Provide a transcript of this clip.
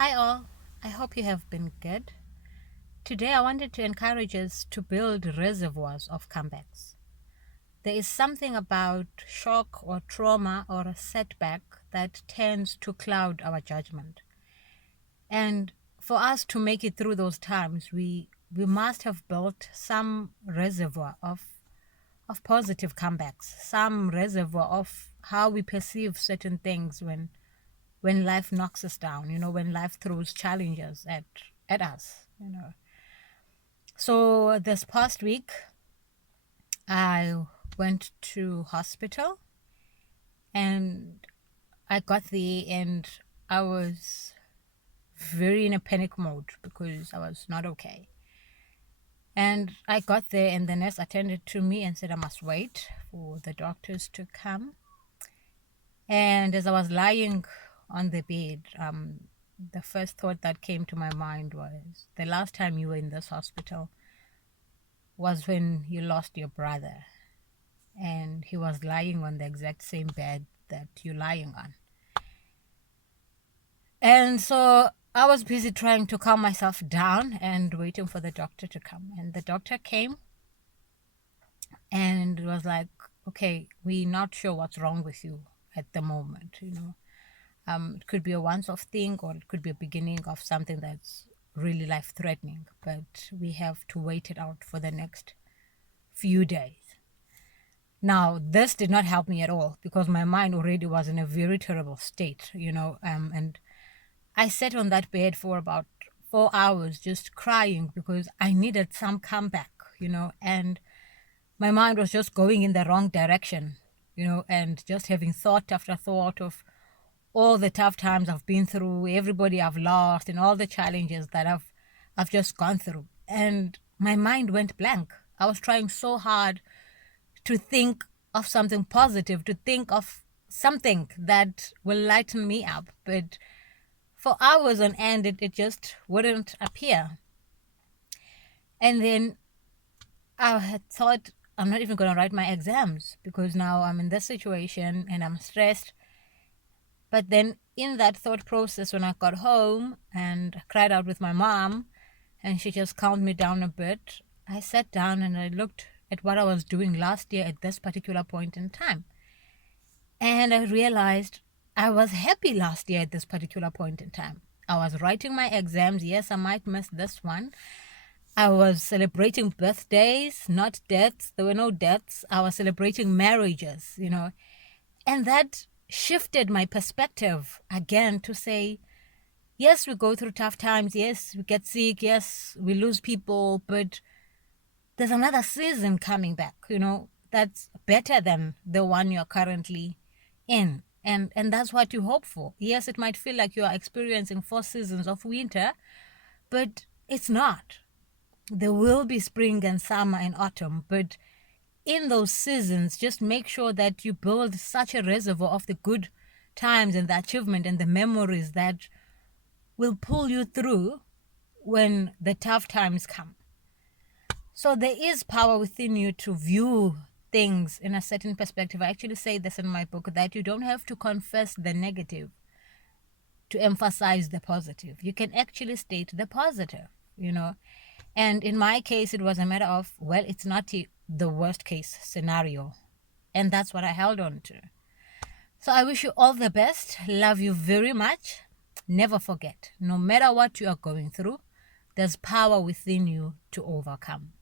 Hi all, I hope you have been good. Today I wanted to encourage us to build reservoirs of comebacks. There is something about shock or trauma or a setback that tends to cloud our judgment. And for us to make it through those times, we must have built some reservoir of positive comebacks, some reservoir of how we perceive certain things when life knocks us down, when life throws challenges at us. So this past week, I went to hospital and I got there and I was very in a panic mode because I was not okay. And I got there and the nurse attended to me and said I must wait for the doctors to come. And as I was lying on the bed, the first thought that came to my mind was the last time you were in this hospital was when you lost your brother, and he was lying on the exact same bed that you're lying on. And so I was busy trying to calm myself down and waiting for the doctor to come. And the doctor came and was like, okay, we're not sure what's wrong with you at the moment. It could be a once-off thing or it could be a beginning of something that's really life-threatening, but we have to wait it out for the next few days. Now, this did not help me at all because my mind already was in a very terrible state, and I sat on that bed for about 4 hours just crying because I needed some comeback, and my mind was just going in the wrong direction, and just having thought after thought of all the tough times I've been through, everybody I've lost, and all the challenges that I've just gone through. And my mind went blank. I was trying so hard to think of something positive, to think of something that will lighten me up. But for hours on end, it just wouldn't appear. And then I had thought, I'm not even going to write my exams because now I'm in this situation and I'm stressed. But then in that thought process, when I got home and cried out with my mom, and she just calmed me down a bit, I sat down and I looked at what I was doing last year at this particular point in time. And I realized I was happy last year at this particular point in time. I was writing my exams. Yes, I might miss this one. I was celebrating birthdays, not deaths. There were no deaths. I was celebrating marriages. And that shifted my perspective again to say, yes, we go through tough times. Yes, we get sick. Yes, we lose people. But there's another season coming back, that's better than the one you're currently in. And that's what you hope for. Yes, it might feel like you are experiencing 4 seasons of winter, but it's not. There will be spring and summer and autumn, but in those seasons, just make sure that you build such a reservoir of the good times and the achievement and the memories that will pull you through when the tough times come. So there is power within you to view things in a certain perspective. I actually say this in my book that you don't have to confess the negative to emphasize the positive. You can actually state the positive. And in my case, it was a matter of, well, it's not the worst case scenario. And that's what I held on to. So I wish you all the best. Love you very much. Never forget, no matter what you are going through, there's power within you to overcome.